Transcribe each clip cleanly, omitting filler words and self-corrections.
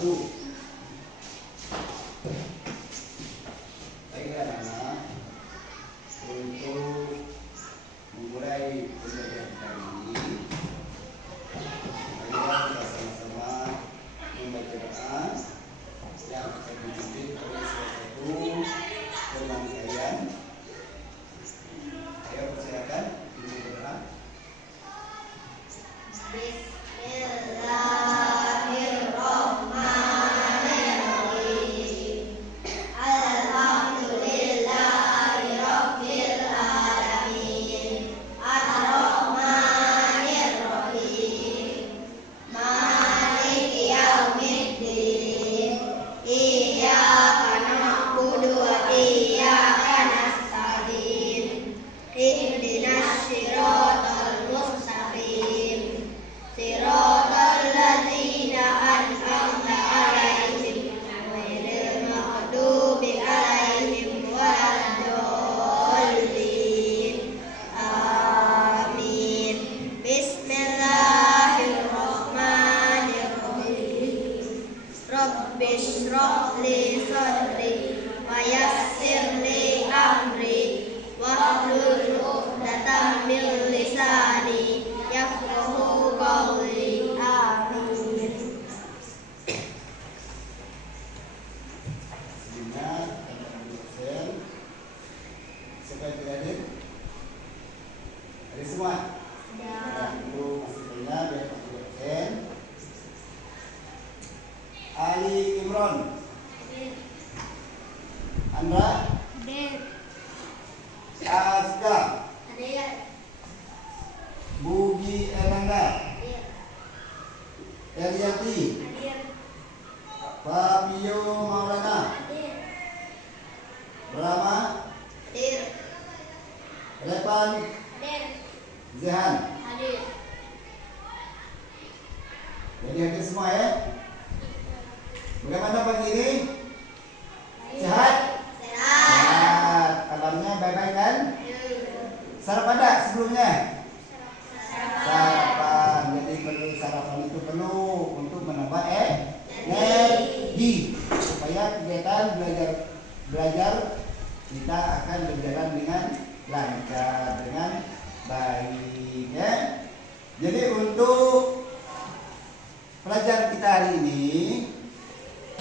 satu. Baiklah anak-anak, untuk memulai pembelajaran kali ini, marilah kita sama-sama membaca doa yang akan dipimpin oleh salah satu teman kalian. Saya persilakan ibu berdoa. Bishrah li sadri wa yassir li amri wahlul 'uqdatam min lisani yafqahu qawli. Amin. Sebelumnya kami dosen, siapa yang tidak hadir? Ada semua? Ya. Dulu masih banyak biar kami dosen. Ali Imron, Andra, Azka, Bugi Erlangga, Eliati, Fabio Maulana, Brahma, Repan, Zehan. Jadi hadir semua ya. Bagaimana pagi ini? Sehat? Sehat. Kabarnya baik-baik kan? Sarapan tak sebelumnya? Sarapan. Jadi sarapan itu perlu untuk menambah energi supaya kegiatan belajar kita akan berjalan dengan lancar, dengan baik ya. Jadi untuk pelajaran kita hari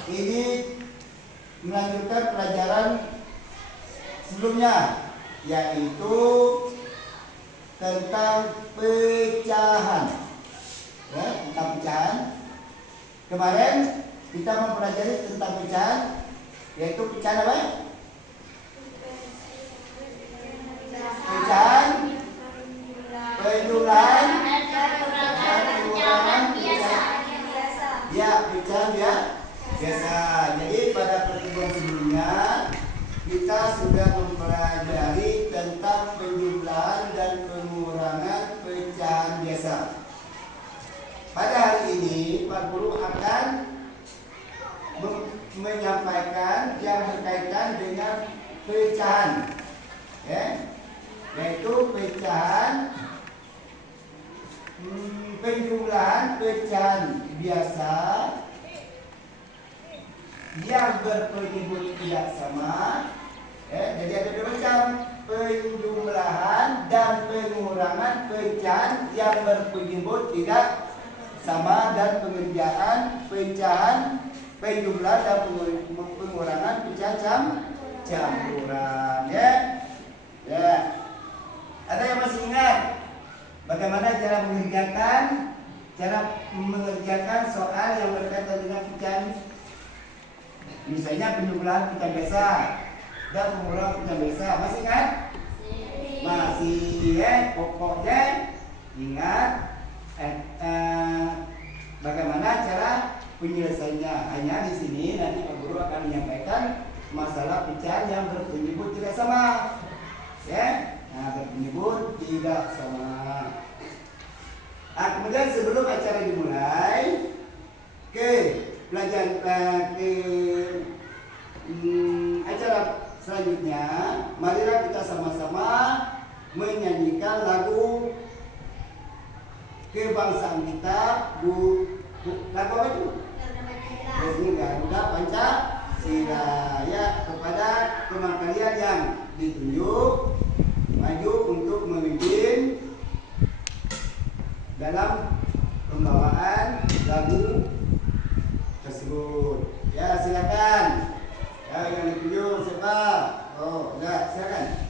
ini melanjutkan pelajaran sebelumnya, yaitu tentang pecahan. Ya, tentang pecahan. Kemarin kita mempelajari tentang pecahan, yaitu pecahan apa? Pecahan, penjumlahan, dan pengurangan pecahan. Ya, pecahan ya. Biasa. Jadi pada pertemuan sebelumnya kita sudah mempelajari tentang penjumlahan dan pengurangan pecahan biasa. Pada hari ini Pak Guru akan menyampaikan yang berkaitan dengan pecahan, ya, yaitu pecahan penjumlahan pecahan biasa yang berpenyebut tidak sama. Jadi ada dua macam, penjumlahan dan pengurangan pecahan yang berpenyebut tidak sama, dan pengerjaan pecahan penjumlahan dan pengurangan pecahan campuran ya. Ya. Ada yang masih ingat bagaimana cara mengerjakan soal yang berkaitan dengan pecahan? Misalnya penjumlahan pecahan biasa dan pengurangan pecahan biasa. Masih ingat? Masih ya. Pokoknya ingat bagaimana cara penyelesaiannya. Hanya di sini nanti Pak Guru akan menyampaikan masalah pecahan yang berpenyebut tidak sama. Ya. Nah, berpenyebut tidak sama. Nah, kemudian sebelum acara dimulai, acara selanjutnya, marilah kita sama-sama menyanyikan lagu kebangsaan kita. Lagu apa itu? ya kepada teman kalian yang ditunjuk maju untuk memimpin dalam pembawaan lagu tersebut. Ya, silakan. Ya, yang ditunjuk siapa? Oh, enggak, silakan.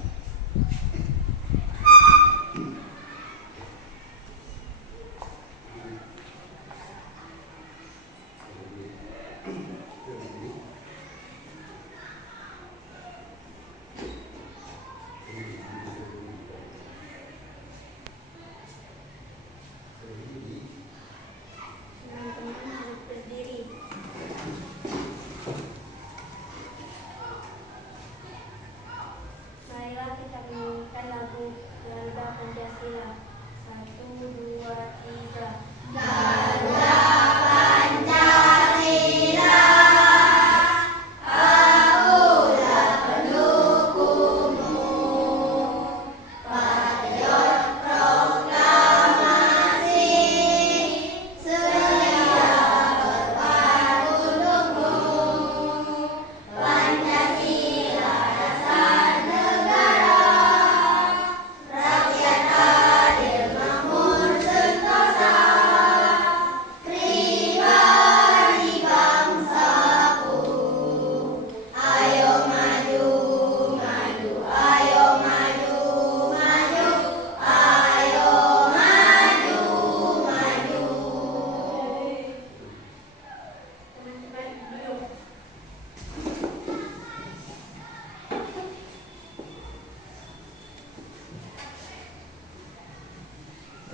Marilah kita menyanyikan lagu Garuda Pancasila. 1, 2, 3.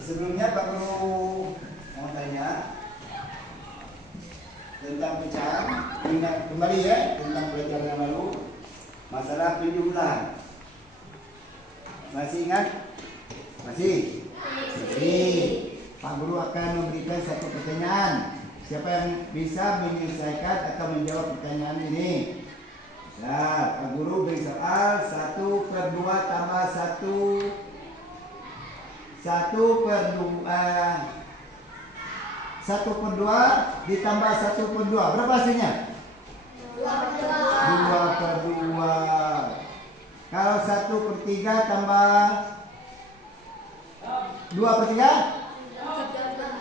Sebelumnya Pak Guru mau tanya tentang pecahan, ingat kembali ya tentang pelajaran yang lalu, masalah penjumlahan. Masih ingat? Masih? Masih. Pak Guru akan memberikan satu pertanyaan. Siapa yang bisa menyelesaikan atau menjawab pertanyaan ini? Nah, Pak Guru beri soal 1/2 tambah 1/2 ditambah 1/2. Berapa hasilnya? 2/2. Kalau 1/3 tambah 2/3?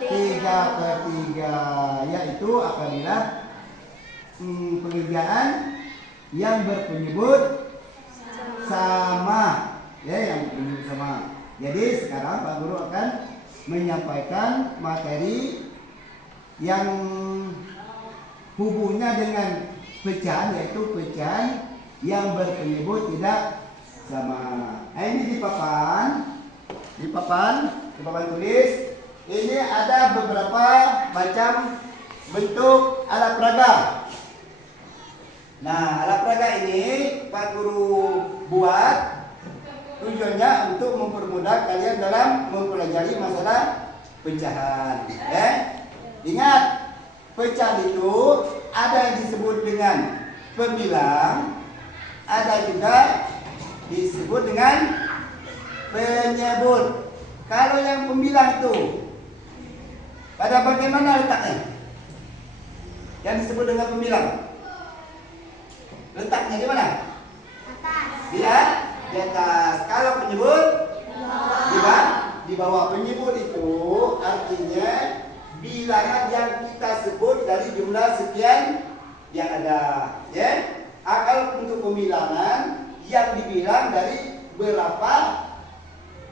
3/3. Yaitu apabila pengerjaan yang berpenyebut sama. Ya, yang berpenyebut sama. Jadi sekarang Pak Guru akan menyampaikan materi yang hubungannya dengan pecahan, yaitu pecahan yang berpenyebut tidak sama. Ini di papan tulis. Ini ada beberapa macam bentuk alat peraga. Nah, alat peraga ini Pak Guru buat tujuannya untuk mempermudah kalian dalam mempelajari masalah pecahan. Ingat, pecahan itu ada yang disebut dengan pembilang, ada juga disebut dengan penyebut. Kalau yang pembilang itu pada bagaimana letaknya? Yang disebut dengan pembilang, letaknya di mana? Di atas. Kalau penyebut di bawah. Penyebut itu artinya bilangan yang kita sebut dari jumlah sekian yang ada. Ya. Kalau untuk pembilangan yang dibilang dari berapa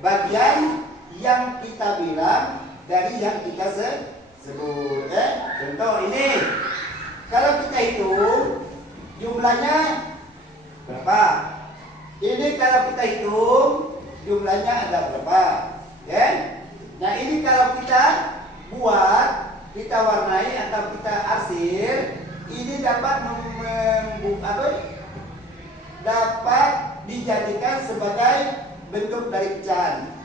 bagian yang kita bilang dari yang kita sebut. Contoh ini, kalau kita hitung jumlahnya berapa? Ini kalau kita hitung jumlahnya ada berapa? Ya. Nah, ini kalau kita buat, kita warnai atau kita arsir, ini dapat dapat dijadikan sebagai bentuk dari pecahan.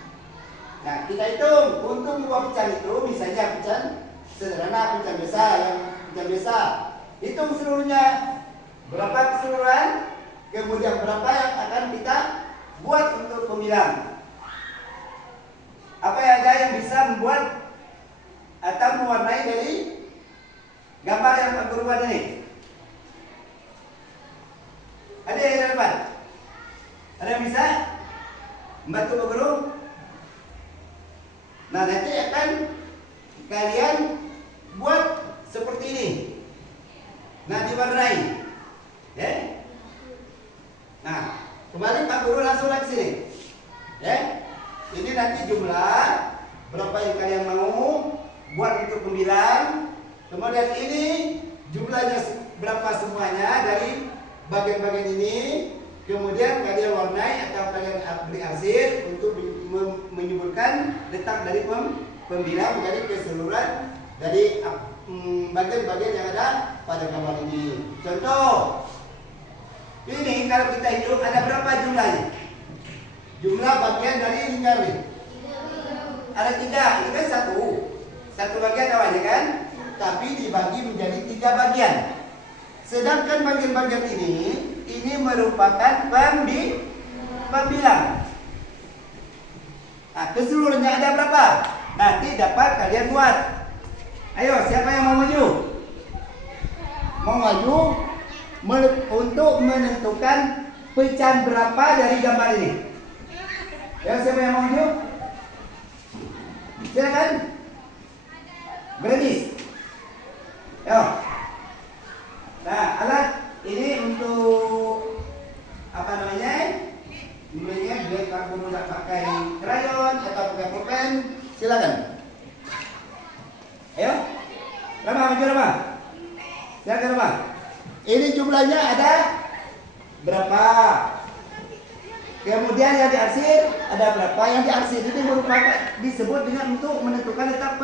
Nah, kita hitung untuk membuat pecahan itu, misalnya pecahan sederhana, pecahan biasa. Hitung seluruhnya berapa keseluruhan, kemudian berapa yang akan kita buat untuk pembilang. Apa yang ada yang bisa membuat atau mewarnai dari gambar yang Pak Guru buat ini? Ada yang dapat? Ada yang bisa membantu Pak Guru? Nah, nanti akan kalian buat seperti ini. Nah, diwarnai. Ya. Nah, kembali Pak Guru langsung ke sini. Ya. Ini nanti jumlah berapa yang kalian mau buat untuk pembilang. Kemudian ini jumlahnya berapa semuanya dari bagian-bagian ini. Kemudian kalian warnai atau kalian beri arsir untuk menyebutkan letak dari pembilang dari keseluruhan dari bagian-bagian yang ada pada gambar ini. Contoh, ini kalau kita hitung ada berapa jumlahnya? Jumlah bagian dari lingkar ini. Ada 3, ini kan satu bagian awalnya kan? Tapi dibagi menjadi 3 bagian. Sedangkan bagian-bagian ini merupakan pembilang. Nah, keseluruhannya ada berapa? Nanti dapat kalian buat. Ayo, siapa yang mau maju? Mau maju untuk menentukan pecahan berapa dari gambar ini. Ya, siapa yang mau maju? Silakan. Berenis. Yo. Nah, alat ini untuk apa namanya? Mulainya bila kamu tidak pakai krayon atau pakai pulpen, silakan. Ayo, Rama, maju Rama. Silakan Rama. Ini jumlahnya ada berapa? Kemudian yang diarsir ada berapa? Yang diarsir ini merupakan disebut dengan untuk menentukan letak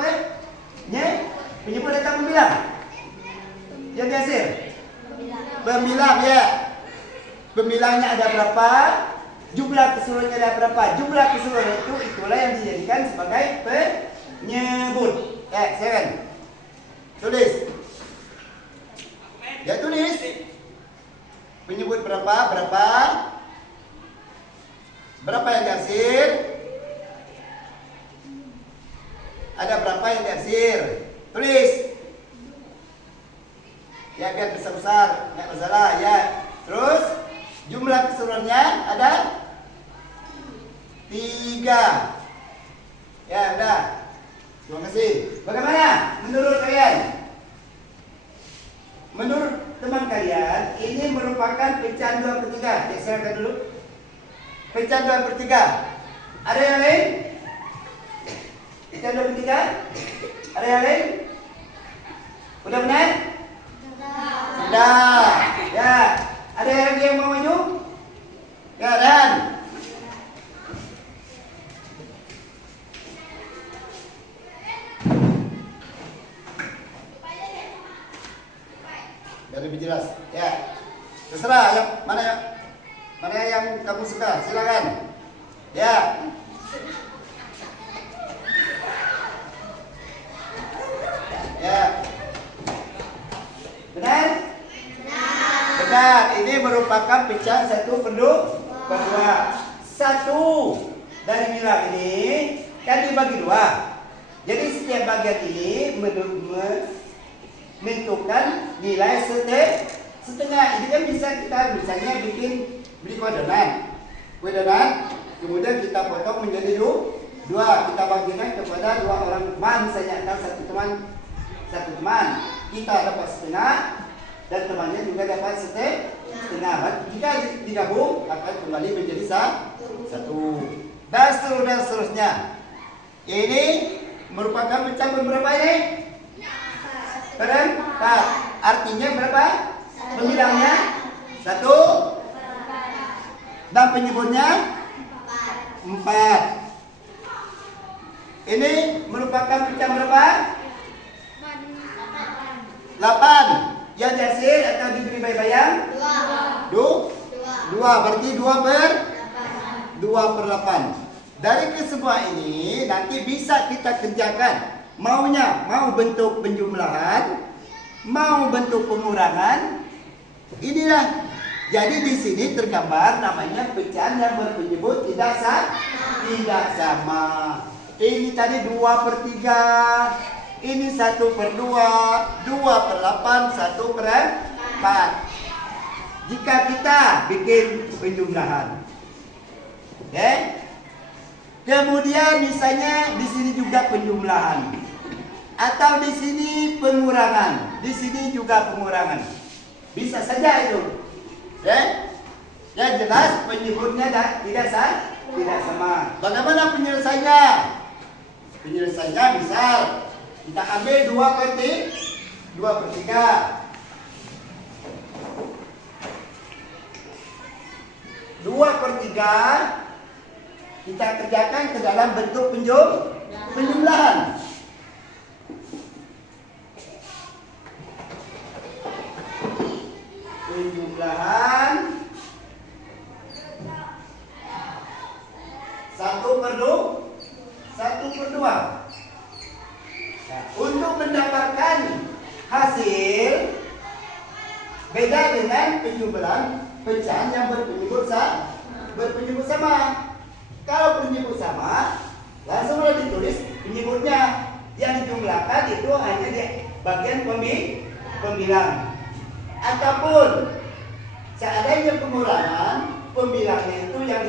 penyebut letak pembilang. Yang diarsir pembilang ya. Pembilangnya ada berapa? Jumlah keseluruhannya ada berapa? Jumlah keseluruhan itulah yang dijadikan sebagai penyebut. Silakan. Tulis. Ya, tulis. Penyebut berapa? Berapa yang diarsir? Ada berapa yang diarsir? Tulis. Ya, biar besar-besar, enggak masalah ya. Terus jumlah keseluruhannya ada 3. Ya, udah. Terima kasih. Bagaimana menurut kalian? Menurut teman kalian, ini merupakan pecahan 2/3. Ya, silakan dulu. Pecahan 2/3. Ada yang lain? Pecahan 2/3? Ada yang lain? Udah benar? Sudah. Ya. Ada yang lagi yang mau maju? Ya, Dan. Biar lebih jelas. Ya. Terserah yang mana yang kamu suka. Silakan. Ya. Ya. Benar? Benar. Ini merupakan pecahan 1/2. 1 dari bilang ini kan dibagi 2. Jadi setiap bagian ini menentukan nilai setengah. Ini kan bisa kita misalnya beli kuadran. Kemudian kita potong menjadi 2. Kita bagikan kepada 2 orang teman misalnya, atau satu teman. Kita dapat setengah dan temannya juga dapat setengah. Jika digabung akan kembali menjadi 1. Dan seterusnya. Ini merupakan pecahan berapa ini? 4. Artinya berapa? Pembilangnya 1. Dan penyebutnya 4. Ini merupakan pecahan berapa? 8. Yang diarsir atau diberi bayang? 2. Berarti 2/8. Dari kesemua ini nanti bisa kita kerjakan. Mau bentuk penjumlahan, mau bentuk pengurangan. Inilah. Jadi di sini tergambar namanya pecahan yang berpenyebut tidak sama. Ini tadi 2/3. Ini 1/2, 2/8, 1/4. jika kita bikin penjumlahan. Oke? Kemudian misalnya di sini juga penjumlahan. Atau di sini pengurangan, di sini juga pengurangan. Bisa saja itu. Oke? Yang jelas penyebutnya tidak sama. Bagaimana penyelesaiannya? Penyelesaiannya misal kita ambil 2/3. 2/3 kita kerjakan ke dalam bentuk penjumlahan. Penjumlahan 1/2. Nah, untuk mendapatkan hasil beda dengan penjumlahan pecahan yang berpenyebut sama. Kalau penyebut sama, langsung ditulis penyebutnya. Yang dijumlahkan itu hanya di bagian pembilang. Ataupun seandainya pengurangan, pembilangnya itu yang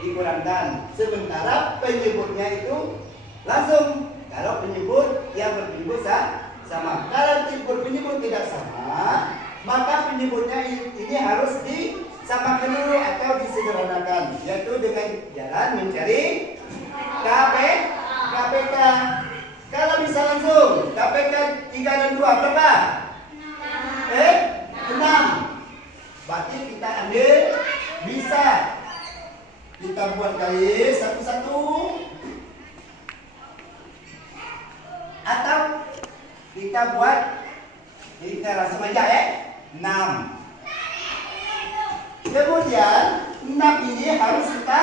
dikurangkan. Sementara penyebutnya itu langsung. Kalau penyebut yang berpenyebut sama. Kalau berpenyebut tidak sama, maka penyebutnya ini harus disamakan dulu atau disederhanakan, yaitu dengan jalan mencari KPK. Kalau bisa langsung KPK 3 dan 2 berapa? 6. Berarti kita ambil bisa kita buat kali satu-satu, atau kita buat kita langsung aja 6. Kemudian 6 ini harus kita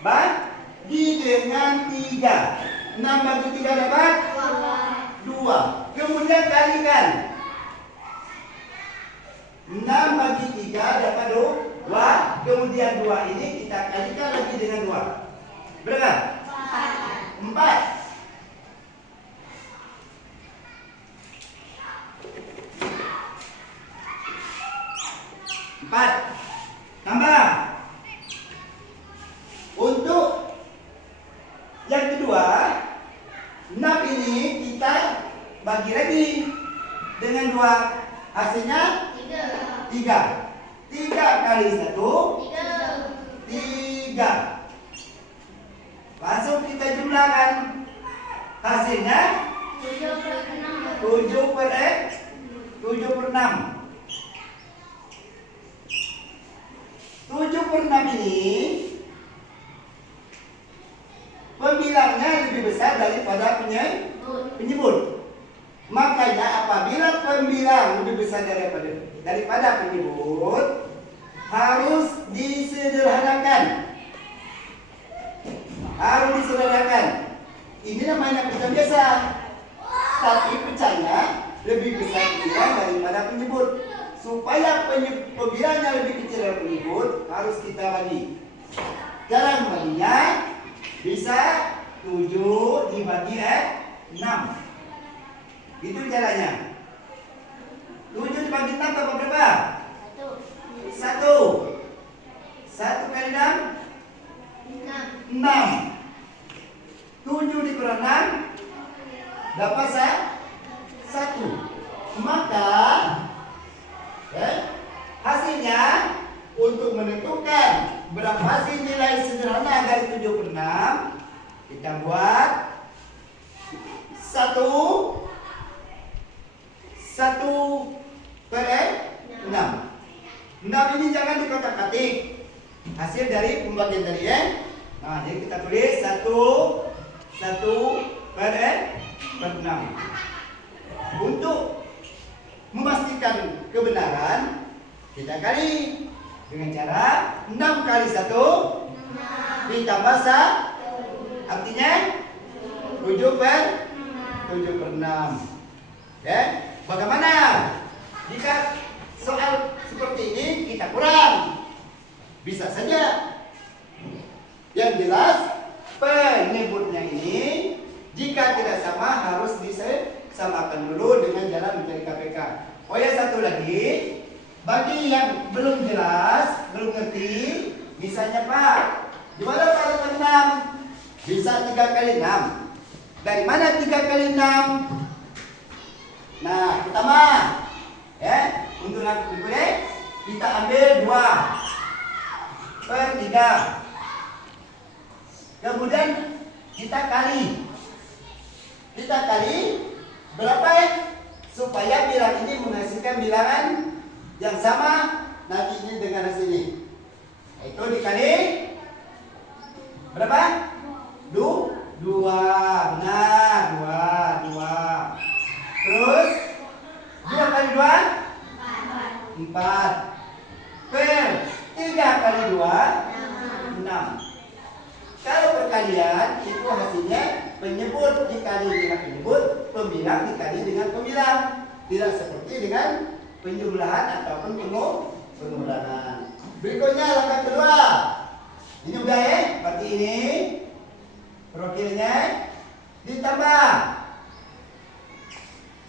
bagi dengan 3. 6 bagi 3 dapat 2. Kemudian kalikan 6 bagi 3 dapat 2. Kemudian 2 ini kita kalikan lagi dengan 2. Berapa? 4. 4. Tambah. Untuk yang kedua, 6 ini kita bagi lagi dengan 2. Hasilnya 3. 3 kali 1 3. Langsung kita jumlahkan. Hasilnya 7/6. 7/6 ini pembilangnya lebih besar daripada penyebut. Makanya apabila pembilang lebih besar daripada penyebut, harus disederhanakan. Ini namanya pecah biasa, tapi pecahnya lebih besar pembilang daripada penyebut. Supaya pembilangnya lebih kecil dari penyebut, harus kita bagi. Cara baginya bisa 7 dibagi 6. Itu caranya. 7 dibagi 6 berapa? 1. 1 kali 6 6. 7 dikurang 6 dapat 1. Maka hasilnya untuk menentukan berapa hasil nilai sederhana dari 7/6, kita buat 1/6. 6 ini jangan dikotak-katik. Hasil dari pembagian tadi Nah, jadi kita tulis 1/6. Untuk memastikan kebenaran, kita kali dengan cara 6 kali 1 ditambah 1, artinya 7/6. Ya, bagaimana jika soal seperti ini kita kurang? Bisa saja. Yang jelas penyebutnya ini jika tidak sama harus disamakan dulu dengan jalan mencari KPK. Oh ya, satu lagi, Bagi yang belum jelas, belum ngerti, misalnya Pak, gimana kalau enam? Bisa 3 kali 6. Dari mana 3 kali 6? Nah, pertama, ya, untuk nanti boleh kita ambil 2/3. Kemudian kita kali berapa ya? Supaya bilangan ini menghasilkan bilangan yang sama nantinya dengan hasil ini. Itu dikali berapa? 2. Benar, 2. Terus 2 kali 2? 4. Per 3 kali 2? 6. Kalau perkalian itu hasilnya penyebut dikali dengan penyebut, pembilang dikali dengan pembilang. Tidak seperti dengan penjumlahan ataupun pengurangan. Berikutnya langkah kedua. Ini udah ya, berarti ini profilnya ditambah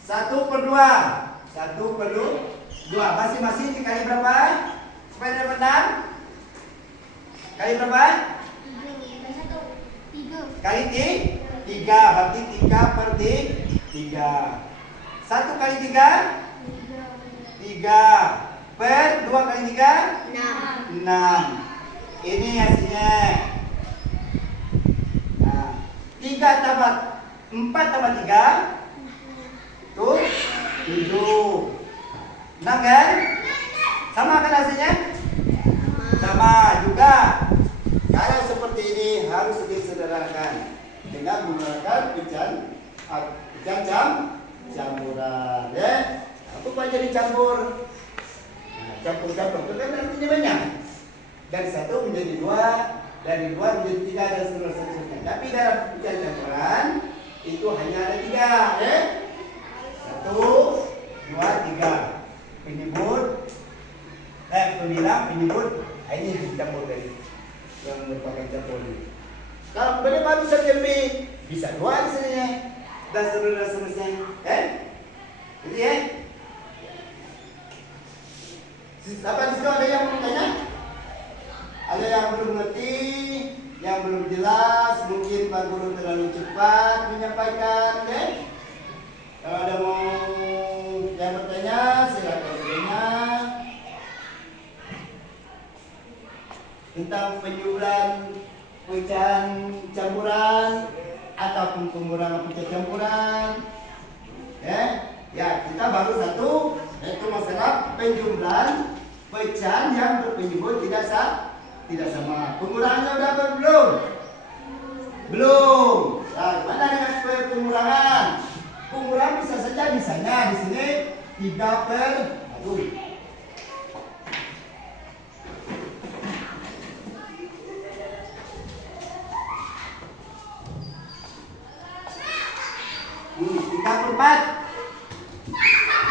1/2. 1/2 masing-masing dikali berapa? Supaya dapat 6. Kali berapa? 3. Kali 3, berarti 3/3. 1 kali 3? 3. Per 2 kali 3? 6. Ini hasilnya. Nah, 3 tambah 4 tambah 3 tuh 7. 6 kan? Sama kan hasilnya? Sama juga. Kalau seperti ini harus disederhanakan dengan menggunakan pecahan campuran, ya. Apa aja dicampur? Nah, campur itu kan artinya banyak. Dari 1 menjadi 2, dari 2 menjadi 3 dan seterusnya. Tapi dalam pecahan campuran itu hanya ada 3, ya. 1, 2, 3. Pembilang, penyebut, ini dicampur dari yang merupakan campur ini. Kalau berapa bisa lebih? Bisa 2 di sini ya. Dan seterusnya. Jadi ya. Apa di situ ada yang mau tanya? Ada yang belum ngerti, yang belum jelas, mungkin Pak Guru terlalu cepat menyampaikan, ya. Kalau ada mau yang bertanya, silakan bertanya. Tentang penjumlahan pecahan campuran ataupun pengurangan pecahan campuran, ya kita baru satu, yaitu masalah penjumlahan pecahan yang berpenyebut tidak sama. Pengurangannya udah apa belum? Belum. Nah, gimana dengan pengurangan? Pengurangan bisa saja misalnya di sini 3/,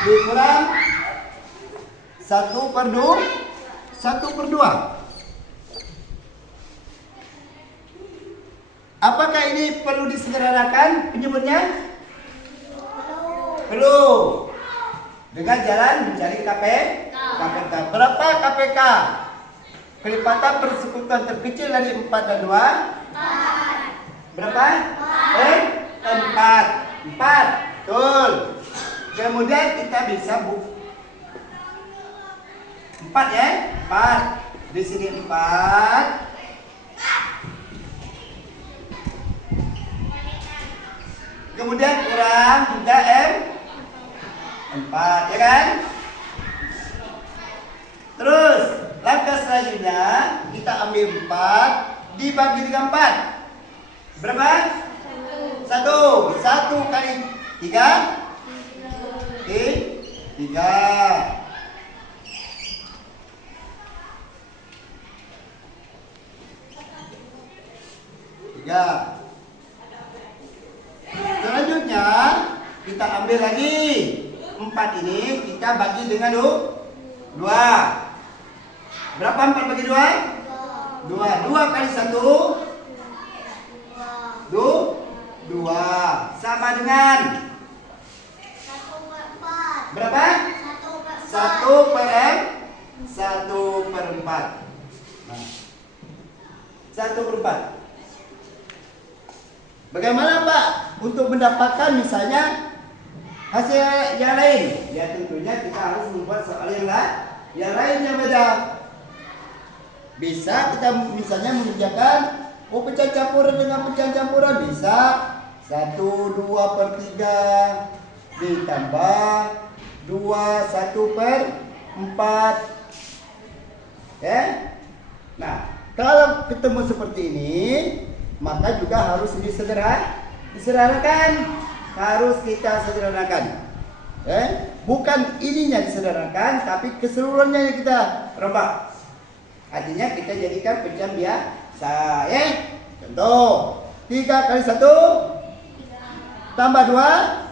dikurang 1/2. Apakah ini perlu disederhanakan penyebutnya? Perlu. Dengan jalan mencari KPK. Berapa KPK? Kelipatan persekutuan terkecil dari 4 dan 2? 4. Berapa? 4. Betul. Kemudian kita bisa 4 ya. 4. Di sini 4. Kemudian kurang juga 4, ya kan? Terus langkah selanjutnya kita ambil 4 dibagi dengan 4. Berapa? 1. 1 kali 3? 3. Selanjutnya kita ambil lagi 4 ini kita bagi dengan 2. Berapa 4 bagi 2? 2 kali 1? 2 sama dengan berapa? 1/4. 1/4. Nah, 1/4. Bagaimana Pak untuk mendapatkan misalnya hasil yang lain? Ya tentunya kita harus membuat soal yang lain yang beda. Bisa kita misalnya mengerjakan pecahan campuran dengan pecahan campuran, bisa 1/2/3 ditambah 1/4. Ya. Nah, kalau ketemu seperti ini, maka juga harus disederhanakan. Harus kita sederhanakan. Bukan ininya disederhanakan, tapi keseluruhannya yang kita rombak. Artinya kita jadikan pecahan biasa. Contoh, 3 kali 1 tambah 2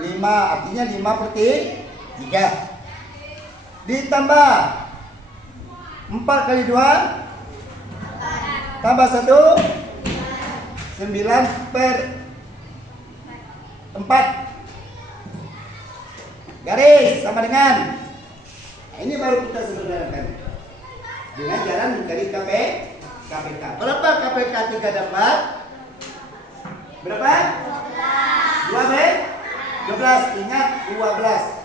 5. Artinya 5/3. Ditambah 4 kali 2 tambah 1 9/4. Garis sama dengan. Nah, ini baru kita sederhanakan dengan jalan mencari KPK. Berapa KPK 3 dapat? Berapa? 12. Ingat 12.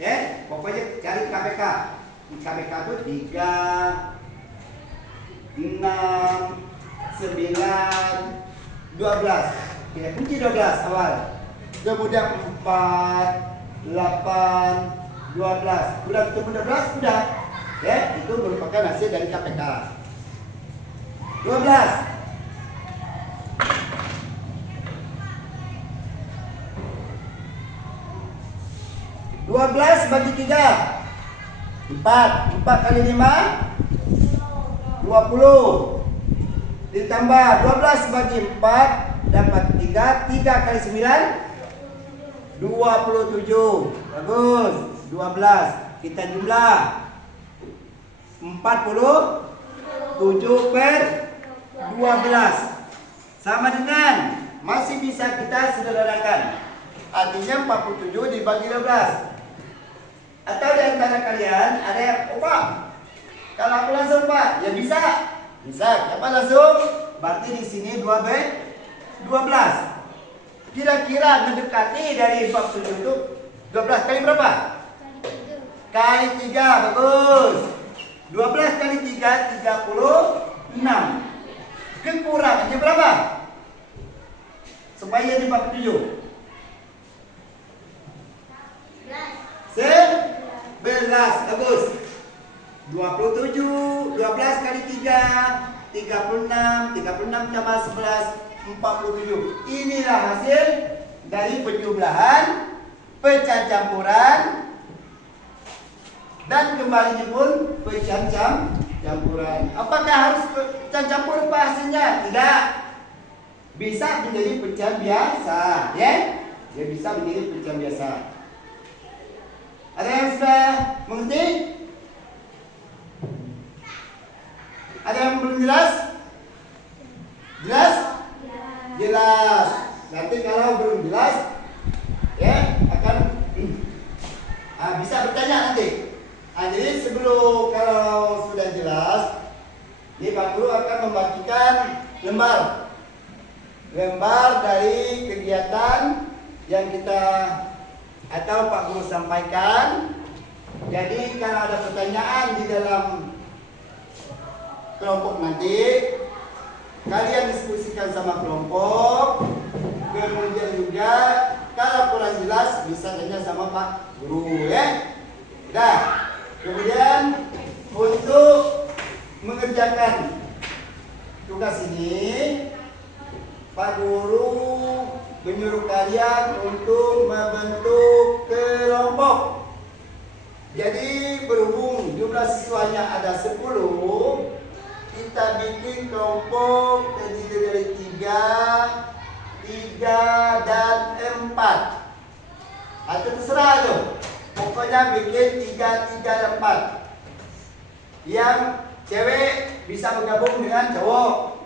Oke, pokoknya cari KPK. KPK itu 3, 6, 9, 12. Kita kunci 12 awal. Kemudian 4, 8, 12. Sudah ketemu 12? Sudah. Itu merupakan hasil dari KPK. 12. 12 bagi 3 4 kali 5 20. Ditambah 12 bagi 4 dapat 3 kali 9 27. Bagus. 12 kita jumlah 47/12 sama dengan, masih bisa kita sederhanakan. Artinya 47 dibagi 12. Atau di antara kalian ada yang, Pak, kalau aku langsung Pak, ya bisa. Siapa langsung? Berarti di sini 12. Kira-kira mendekati dari 47 itu 12 kali berapa? Kali 3, bagus. 12 kali 3, 36. Kekurangannya berapa? Supaya jadi 47. 11, bagus. 27, 12 kali 3, 36, 36 tambah 11, 47. Inilah hasil dari penjumlahan pecahan campuran dan kembalinya pun pecahan campuran. Apakah harus pecahan campur Pak hasilnya? Tidak. Bisa menjadi pecahan biasa, ya? Ya bisa menjadi pecahan biasa. Ada yang sudah mengerti? Ada yang belum jelas? Jelas? Jelas. Nanti kalau belum jelas, ya akan bisa bertanya nanti. Jadi sebelum, kalau sudah jelas, ini Pak Guru akan membagikan lembar dari kegiatan yang kita atau Pak Guru sampaikan. Jadi kalau ada pertanyaan di dalam kelompok nanti, kalian diskusikan sama kelompok. Kemudian juga kalau kurang jelas bisa tanya sama Pak Guru, ya. Nah, kemudian untuk mengerjakan tugas ini, Pak Guru menyuruh kalian untuk membentuk kelompok. Jadi berhubung jumlah siswanya ada 10, kita bikin kelompok terdiri dari 3 dan 4. Atau terserah tuh. Pokoknya bikin 3 dan 4. Yang cewek bisa bergabung dengan cowok.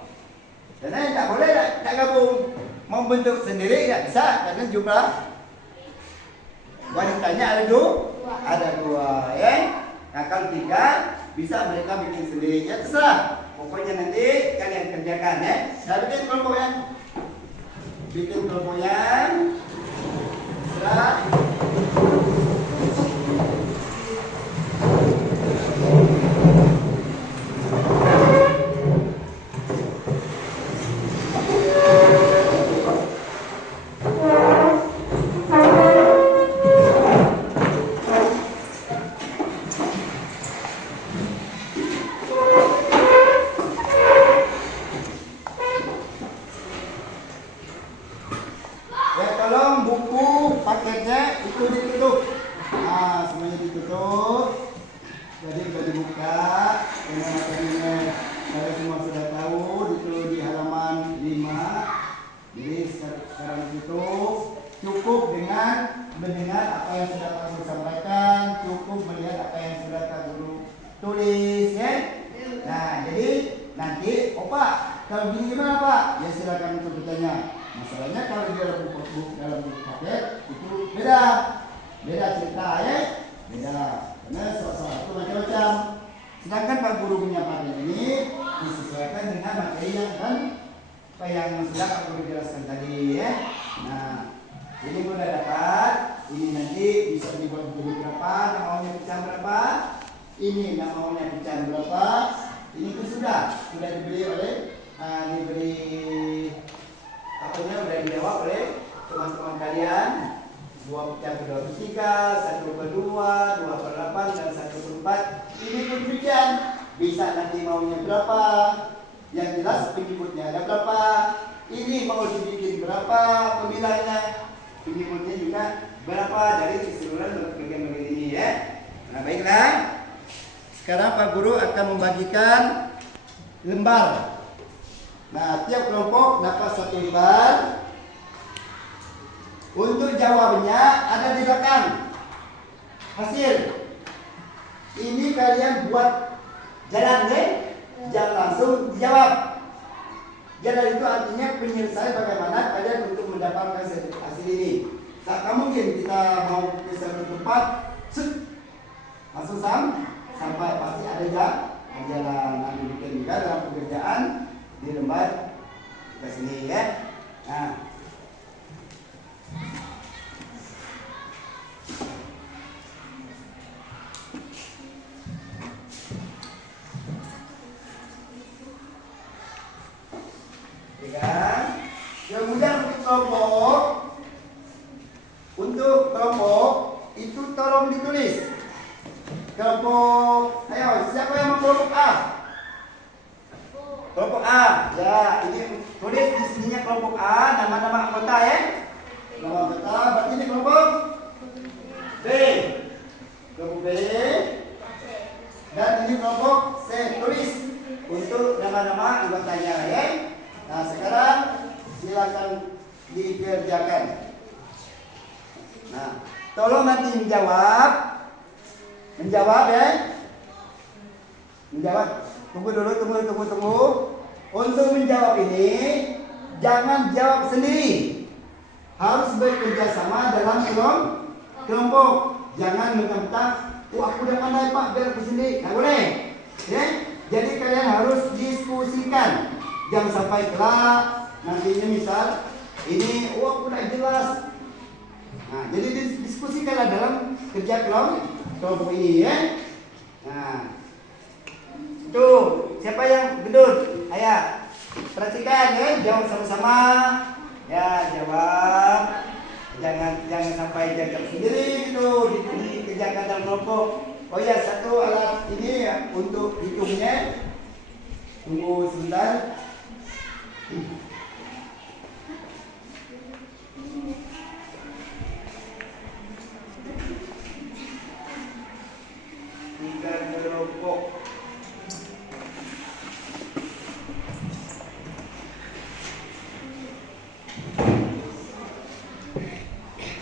Karena tidak boleh tidak gabung. Mau bentuk sendiri tidak bisa karena jumlah wanitanya ada 2, ya. Nah kalau 3 bisa mereka bikin sendiri. Ya terserah. Pokoknya nanti kalian kerjakan ya. Nah bikin kelompoknya. Bikin kelompoknya. Terserah. Ya tolong buku paketnya itu ditutup. Nah semuanya ditutup. Jadi sudah dibuka. Karena materinya kalian semua sudah tahu itu di halaman 5. Jadi sekarang ditutup. Cukup dengan mendengar apa yang sudah Pak Guru sampaikan. Cukup melihat apa yang sudah Pak Guru tulis ya. Nah jadi nanti Pak kalau gini gimana Pak? Ya silakan untuk bertanya. Masalahnya kalau di dalam buku paket itu beda cerita ya, beda. Karena soal itu macam-macam. Sedangkan Pak Guru punya paket ini disesuaikan dengan materi yang yang sudah Pak Guru jelaskan tadi ya. Nah, ini sudah dapat. Ini nanti bisa dibuat jadi berapa? Namanya pecahan berapa? Ini namanya pecahan berapa? Ini pun sudah dibeli oleh diberi akhirnya sudah dijawab oleh teman-teman kalian. 2 pecahan kedua per 3, 1 per 2, 2 per 8 dan 1 per 4. Ini pun demikian. Bisa nanti maunya berapa? Yang jelas penyebutnya ada berapa? Ini mau dibikin berapa pemilahnya? Penyebutnya juga berapa dari keseluruhan bagian-bagian ini ya. Nah baiklah. Sekarang Pak Guru akan membagikan lembar. Nah, tiap kelompok dapat 1 lembar. Untuk jawabannya ada di belakang. Hasil. Ini kalian buat jalan deh. Jangan langsung dijawab. Jalan itu artinya penyelesaian bagaimana kalian untuk mendapatkan hasil ini. Tak mungkin kita mau ke satu tempat, langsung sampai pasti ada jalan. Nanti bikin juga dalam pekerjaan di lembar ke sini ya. Nah. Kemudian untuk kelompok itu tolong ditulis. Kelompok, ayo siapa yang mau kelompok A? Kelompok A, ya ini tulis di sininya kelompok A, nama-nama anggota ya. Nama anggota, berarti ini kelompok B. Kelompok B. Dan ini kelompok C, tulis untuk nama-nama anggotanya ya. Nah sekarang silakan dikerjakan. Nah, tolong nanti menjawab ya. Menjawab. Tunggu dulu. Untuk menjawab ini jangan jawab sendiri. Harus bekerja sama dalam kelompok. Jangan mentang-mentang, aku udah pandai Pak, biar aku sendiri. Nggak boleh. Ya? Jadi kalian harus diskusikan. Jangan sampai kelak nantinya misal ini aku udah jelas. Nah, jadi diskusikanlah dalam kerja kelompok ini ya. Nah, tuh siapa yang gendut? Ayo perhatikan ya, jawab sama-sama. Ya jawab. Jangan sampai jaga sendiri gitu. Dikerjakan dalam kelompok. Oh ya, satu alat ini ya, untuk hitungnya. Tunggu sebentar. Tiga kelompok.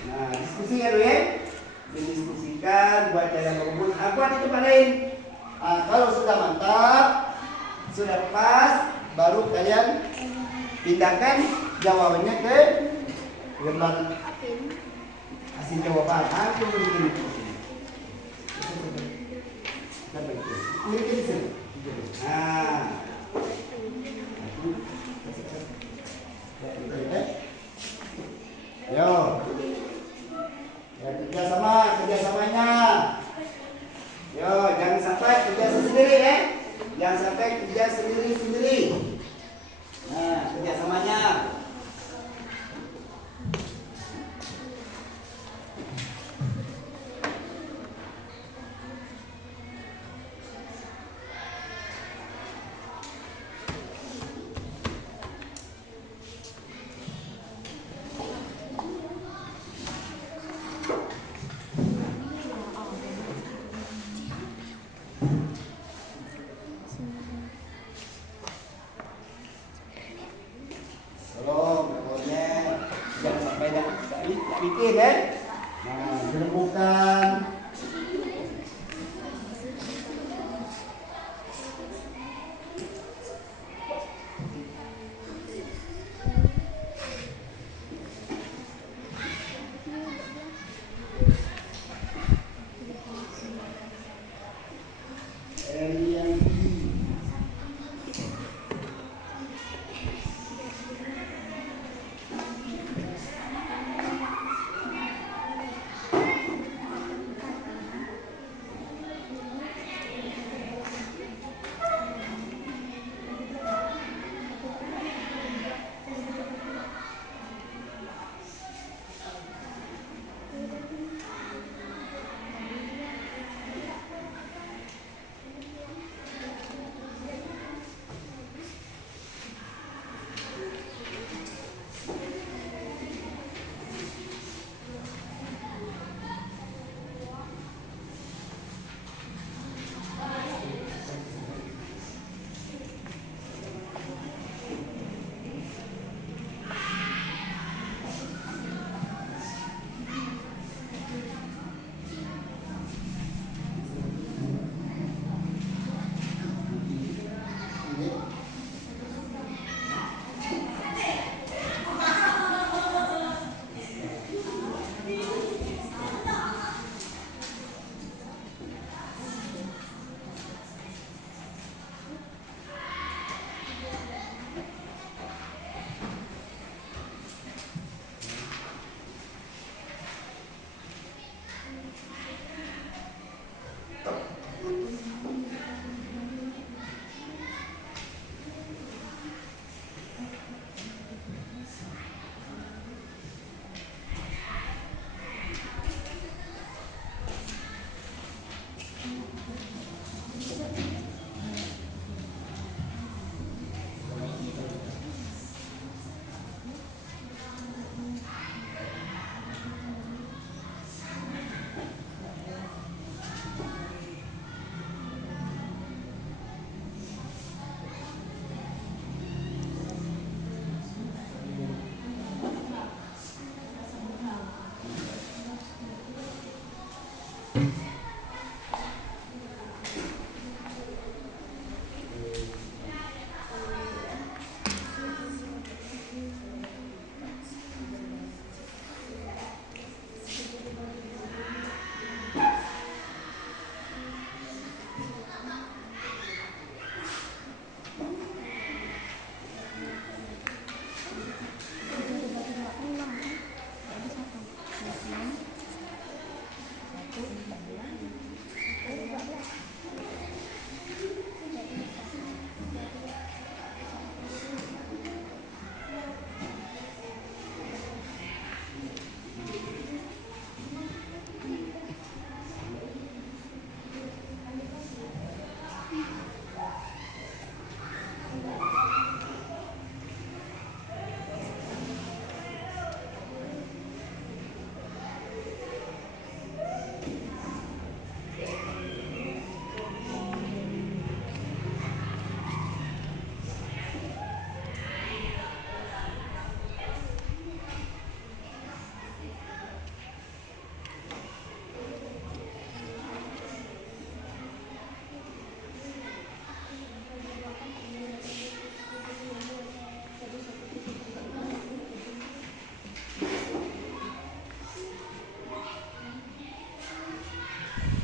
Nah, diskusikan dulu ya. Didiskusikan buat jalan rumus. Buat itu lain. Kalau sudah mantap, sudah pas, baru kalian pindahkan jawabannya ke lembar hasil jawaban. Aku begini.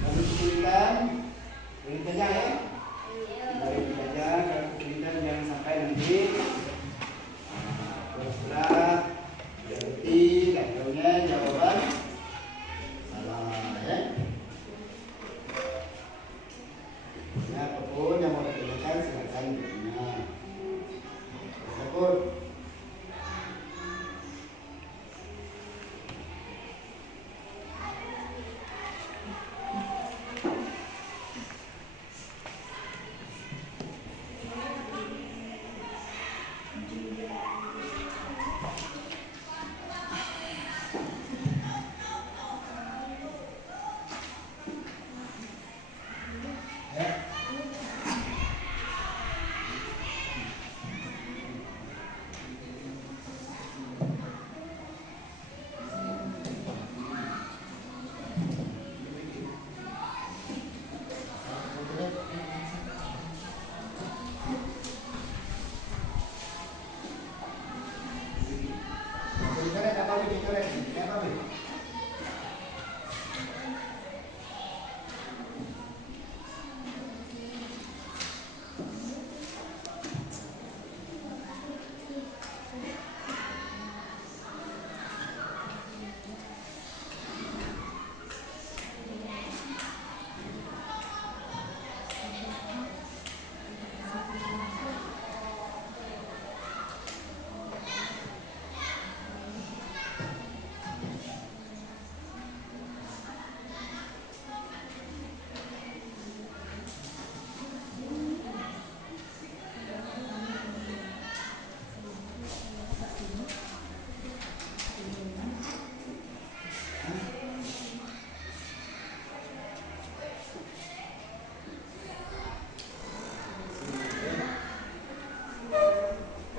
Lalu kesulitannya ya. Baik saja kalau kesulitan jangan sampai nanti pura-pura berarti dan jawabnya jawaban salah ya. Nah, apapun yang mau ditanyakan silakan bertanya. Syukur.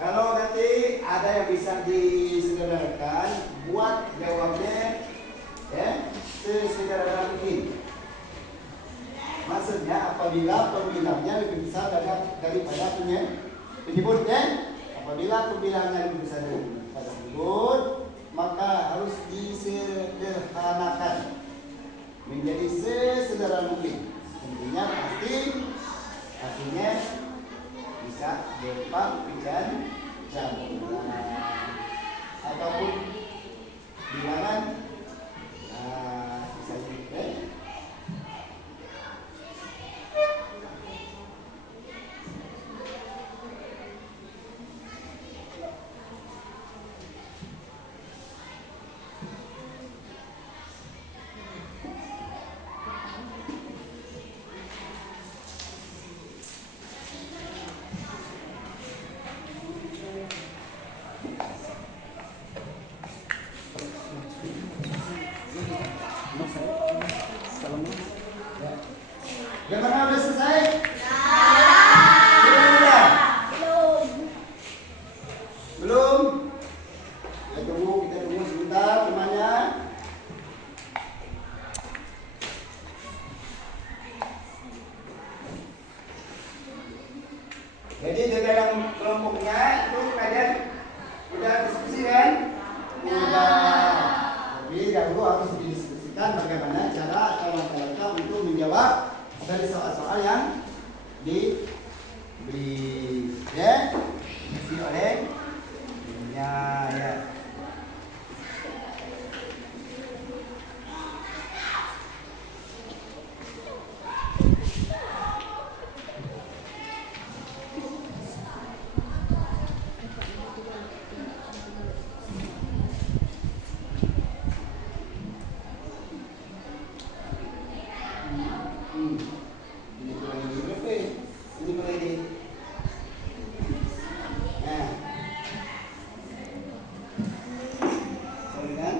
Kalau nanti ada yang bisa disederhanakan, buat jawabnya ya sesederhana mungkin. Maksudnya apabila pembilangnya lebih besar daripada penyebut ya. Apabila pembilangnya lebih besar daripada penyebut, maka harus disederhanakan menjadi sesederhana mungkin. Intinya pasti artinya bisa berupa pikiran campuran ataupun bilangan bisa juga. Bagaimana, udah selesai? Belum? Kita tunggu sebentar temannya. Jadi di dalam kelompoknya itu kalian udah diskusi kan? Udah. Tapi dahulu harus didiskusikan bagaimana cara langkah-langkah untuk menjawab dari soal-soal yang diberi ya oleh gurunya ya. Ini kurang ini berapa? Ini kurang ini. Nah, sorry kan?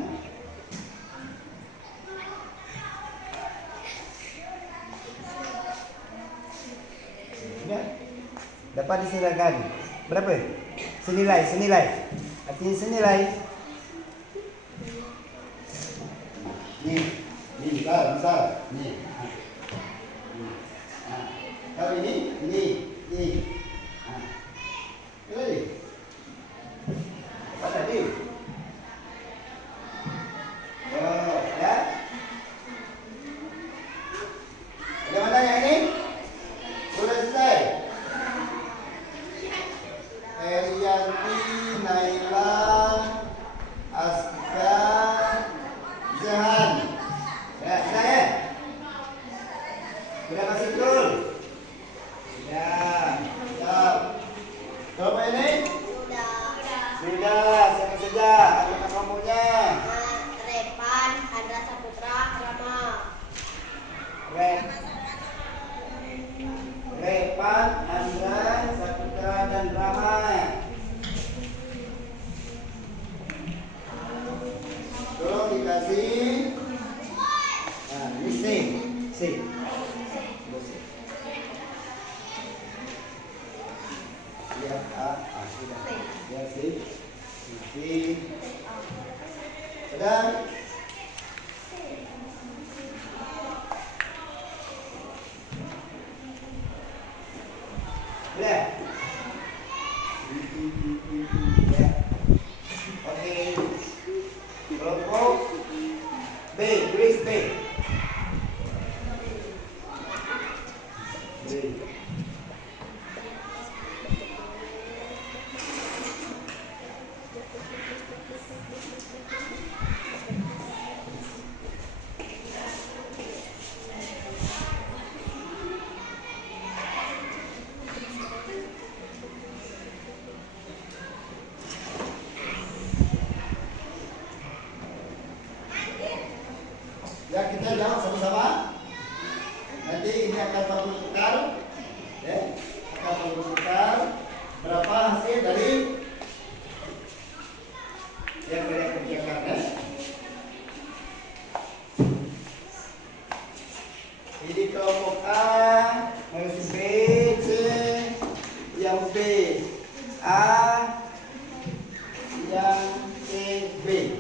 Sudah. Dapat diserahkan. Berapa? Senilai. Artinya senilai. Nih, misal. Nih. Nah, kalau ini. Nah, ini. Apa tadi? Oh, ya. Bagaimana yang ini? Sudah selesai. Erianti, Naila, Aska, Zahan. Ya, sudah ya? Sudah kasih betul? Ya, siap. Coba ini? Sudah, siapa saja? Ada nomornya. Repan, Andra Saputra, Rama. Repan, Andra, Saputra, dan Rama. Tolong dikasih. Nah, ini C. Ya, sudah. Ya, C. Sudah. Sudah. Ya. Oke. Kelompok B, tulis B. Ya, kita jawab sama-sama. Nanti ini akan berputar, ya, akan berputar. Berapa hasil dari yang kalian kerjakan, ya? Ini kelompok A, yang B, C, yang B, A, yang C, B.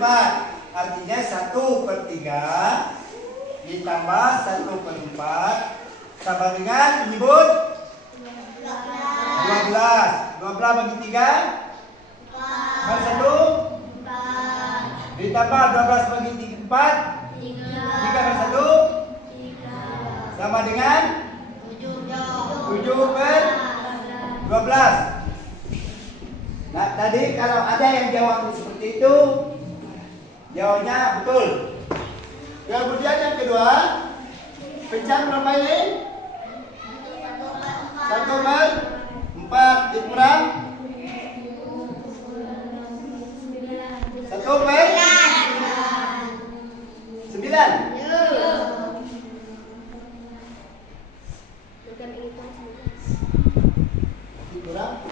4. Artinya 1/3 ditambah 1/4 sama dengan penyebut 12. 12 bagi 3 kan 1. Ditambah 12 bagi 4 3 kan 1 sama dengan 7/12. Nah tadi kalau ada yang jawab seperti itu, jawabnya betul. Kemudian yang kedua, pecahan berapa ini? 1/4 dikurang 1/9. Dikurang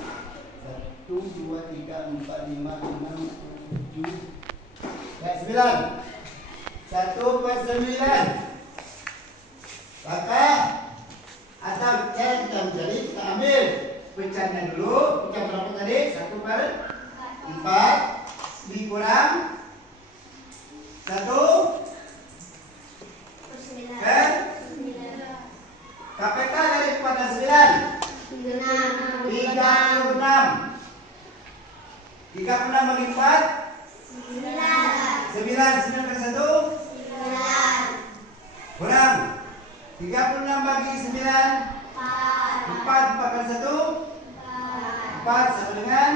1, 2, 3, 4, 5, 6, 7, 9. 1/9. Maka atau kita mencari, kita ambil pecahannya dulu. Pecahan berapa tadi? 1/4 dikurang 1/9. KPK dari 4 dan 9 36. 36 bagi 4 9. 9 bagi 1 kurang 36 bagi 9 4 bagi 1 4 sama dengan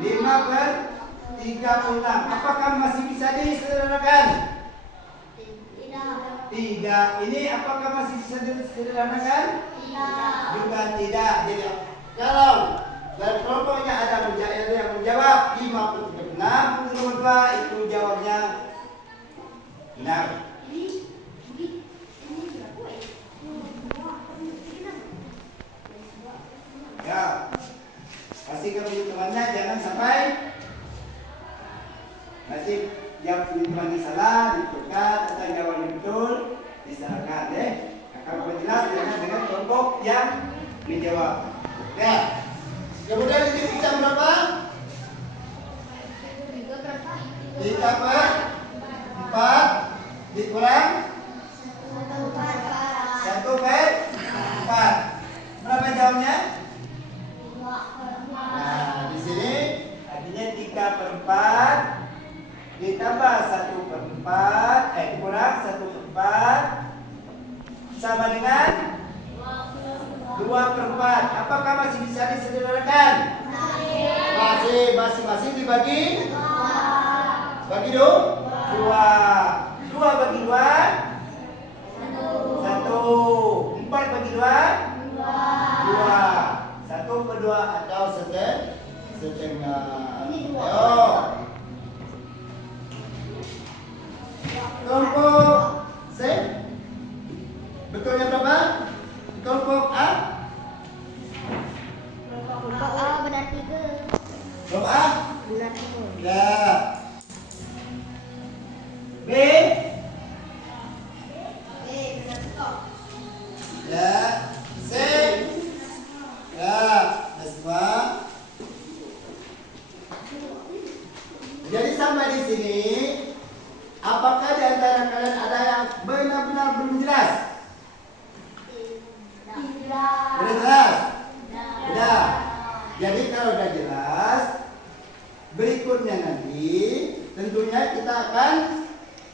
5/36. Apakah masih bisa disederhanakan? Tidak. Ini apakah masih bisa disederhanakan? Juga tidak. Jadi kalau dari kelompoknya ada yang menjawab 5/36 untuk nomor 2 itu jawabnya benar. Ya, kasih ke temannya, jangan sampai nanti jawab temannya salah, ditukar atau jawabnya betul, disalahkan deh. Akan berjelas dengan kelompok yang menjawab. Ya. Kemudian ini kita berapa? 3/4 dikurang 1/4. Berapa jawabnya? Nah, di sini artinya 3/4 ditambah 1/4 kurang 1/4 sama dengan 2/4. Apakah masih bisa disederhanakan? Masing-masing dibagi bagi 2. 2 bagi 2 1. 4 bagi 2 2. 1/2 atau setengah. Ayo. Kelompok C betulnya berapa? Kelompok A? benar 3. Kelompok A? Benar 3. Ya. B? Ya. C? Ya. Semua. Jadi sampai di sini, apakah di antara kalian ada yang benar-benar belum jelas? Sudah jelas? Sudah. Jadi kalau sudah jelas, berikutnya nanti tentunya kita akan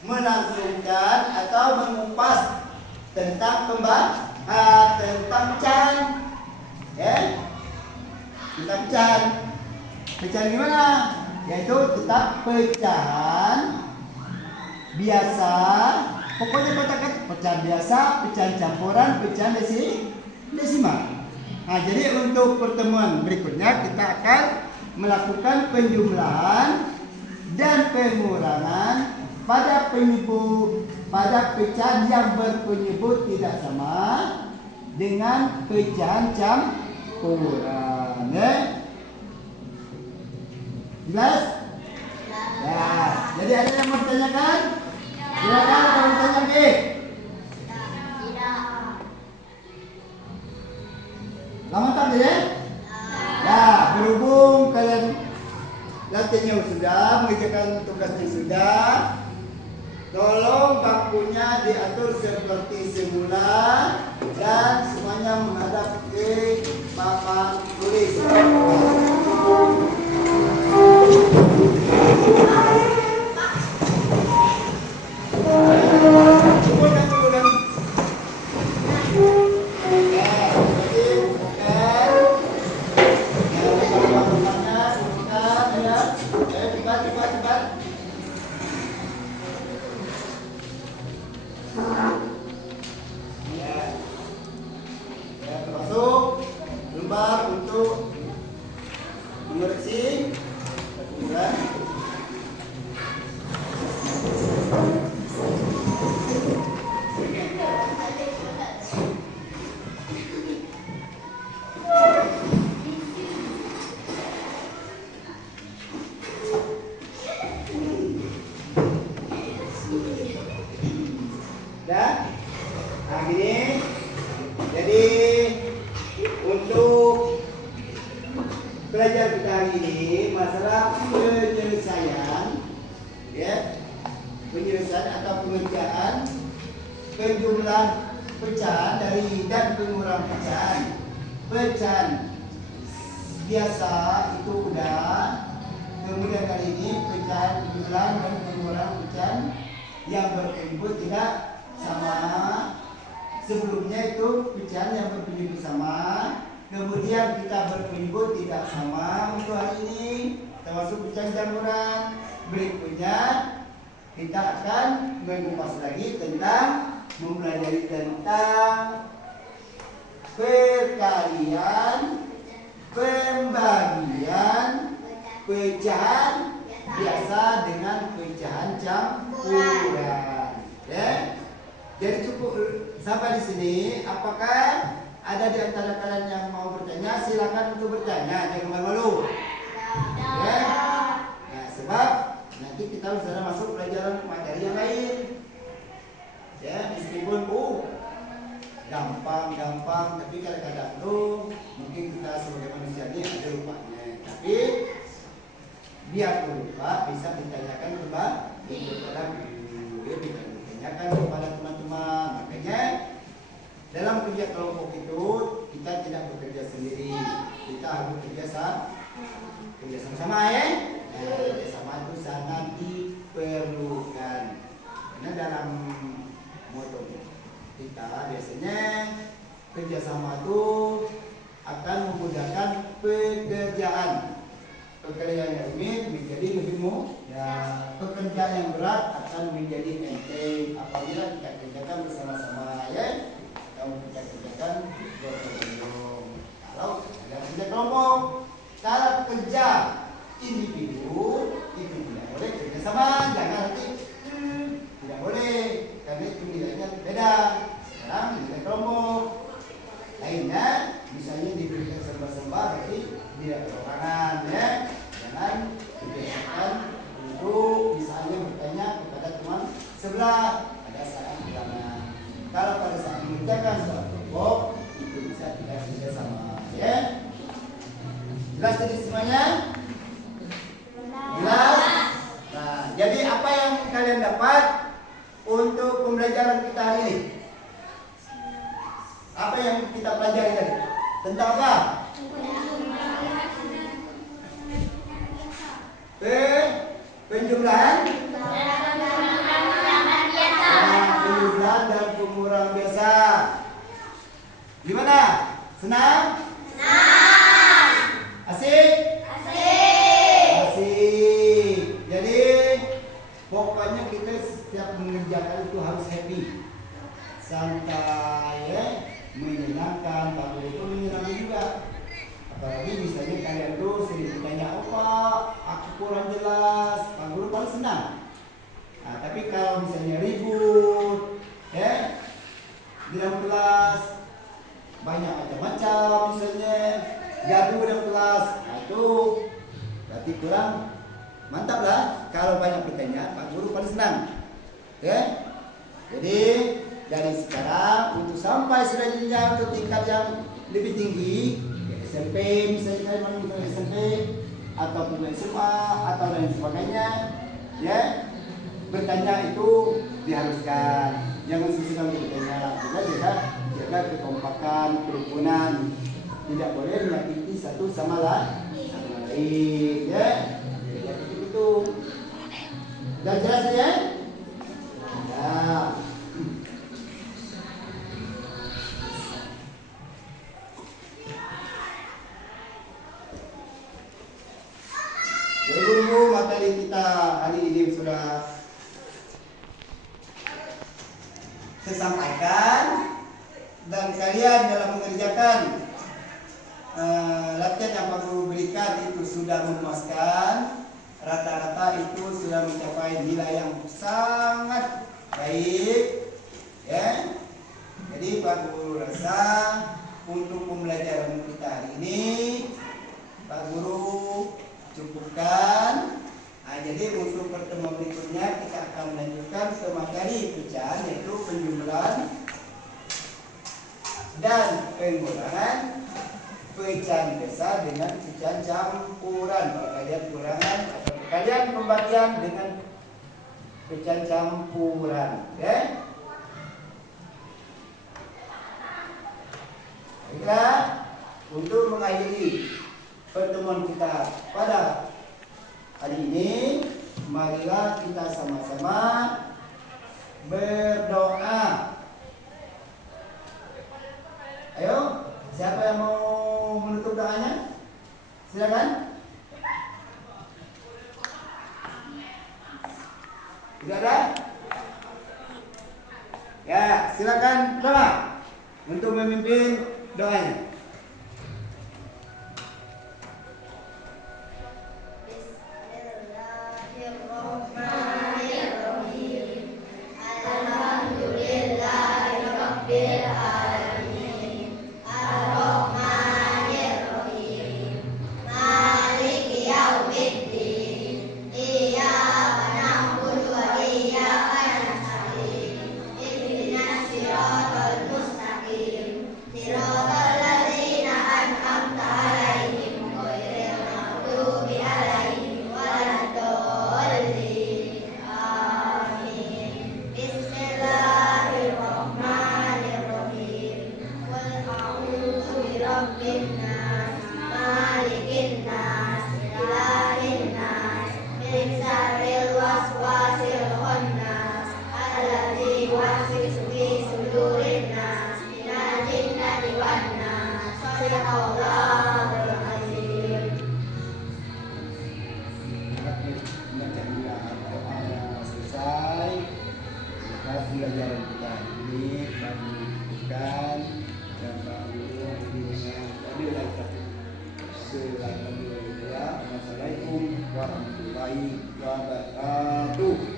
melangsungkan atau mengupas tentang tentang pecahan. Ya? Tentang pecahan. Pecahan gimana? Yaitu tetap pecahan biasa. Pokoknya katakan pecahan biasa, pecahan campuran, pecahan desimal. Nah, jadi untuk pertemuan berikutnya kita akan melakukan penjumlahan dan pengurangan pada pecahan yang berpenyebut tidak sama dengan pecahan campuran. Ya? Jelas? Ya. Jadi ada yang mau ditanyakan? Silakan kalau ditanya lagi. Lama tak ya? Ya, berhubung kalian materinya sudah, mengerjakan tugasnya sudah. Tolong bangkunya diatur seperti semula dan semuanya menghadap ke papan tulis. Termasuk lembar untuk mengoreksi kemudian nah gini. Jadi untuk belajar kita hari ini masalah penyelesaian, ya, penyelesaian atau pengerjaan penjumlahan pecahan dari dan pengurangan pecahan. Pecahan biasa itu udah, kemudian kali ini pecahan penjumlahan dan pengurangan pecahan yang berkumpul tidak sama. Sebelumnya itu pecahan yang berpenyebut sama, kemudian kita berpenyebut tidak sama untuk hari ini, termasuk pecahan campuran. Berikutnya kita akan mengupas lagi tentang mempelajari tentang perkalian, pembagian, pecahan biasa dengan pecahan campuran. Ya. Jadi cukup sampai di sini. Apakah ada di antara kalian yang mau bertanya? Silakan untuk bertanya, jangan malu-malu. Ya. Nah, sebab nanti kita sudah masuk pelajaran materi yang lain. Ya, meskipun gampang, tapi kadang-kadang tuh mungkin kita sebagai manusia ini ada lupanya. Tapi biar lupa bisa ditanyakan kepada guru, ditanyakan kepada teman-teman. Makanya dalam kerja kelompok itu kita tidak bekerja sendiri, kita harus bekerja sama-sama ya. Kerja sama itu sangat diperlukan. Karena dalam moto kita biasanya kerjasama itu akan memudahkan pekerjaan. Pekerjaan yang rumit menjadi lebih mudah. Pekerjaan yang berat akan menjadi enteng apabila kita kerjakan bersama-sama ya. Kalau kita kerjakan gotong-royong. Kalau ada kerja kelompok, kalau kerja individu itu tidak boleh kerja sama, jangan nanti tidak boleh karena itu nilainya beda. Sekarang nilai kelompok lainnya misalnya diberikan serba-serba berarti tidak perorangan ya. Jangan dibiasakan untuk misalnya bertanya kepada teman sebelah pada saat ulangan. Kalau pada saat mengerjakan sebuah kelompok itu bisa tidak kerja sama ya. Jelas tadi semuanya? Jelas? Nah, jadi apa yang kalian dapat untuk pembelajaran kita hari ini? Apa yang kita pelajari tadi? Tentang apa? Penjumlahan? Penjumlahan dan pengurangan biasa. Gimana? Senang? Senang. Asik? Asik. Jadi pokoknya kita setiap mengerjakan itu harus happy, santai ya, menyenangkan. Pak Guru itu menyenangkan juga. Apalagi misalnya kalian tuh sering bertanya, "Oh Pak, aku kurang jelas." Pak Guru paling senang. Nah, tapi kalau misalnya ribut ya di dalam kelas, banyak macam-macam misalnya, gaduh dalam kelas, nah itu berarti kurang mantap lah. Kalau banyak bertanya, Pak Guru paling senang ya. Jadi dari sekarang untuk sampai selanjutnya untuk tingkat yang lebih tinggi ya, SMP misalnya kalian mau SMP atau tujuan SMA atau lain sebagainya, ya bertanya itu diharuskan, jangan sesekali bertanya. Juga jaga kekompakan, kerukunan, tidak boleh menyakiti satu sama lain, ya. Jadi itu. Dan jelas ya? Ya. Jadi guru, materi kita hari ini sudah saya sampaikan, dan kalian dalam mengerjakan latihan yang Pak Guru berikan itu sudah memuaskan. Rata-rata itu sudah mencapai nilai yang sangat baik, ya. Jadi Pak Guru rasa untuk pembelajaran kita hari ini Pak Guru cukupkan. Nah, jadi untuk pertemuan berikutnya kita akan melanjutkan ke materi pecahan, yaitu penjumlahan dan pengulangan, pecahan besar dengan pecahan campuran, perkalian kurangan atau perkalian pembagian dengan pecahan campuran, ya. Baiklah, untuk mengakhiri pertemuan kita pada hari ini, marilah kita sama-sama berdoa. Ayo, siapa yang mau menutup doanya? Silakan. Tidak ada? Ya, silakan doa untuk memimpin doanya. Pembelajaran kita ini kami bukan dan Assalamualaikum warahmatullahi wabarakatuh.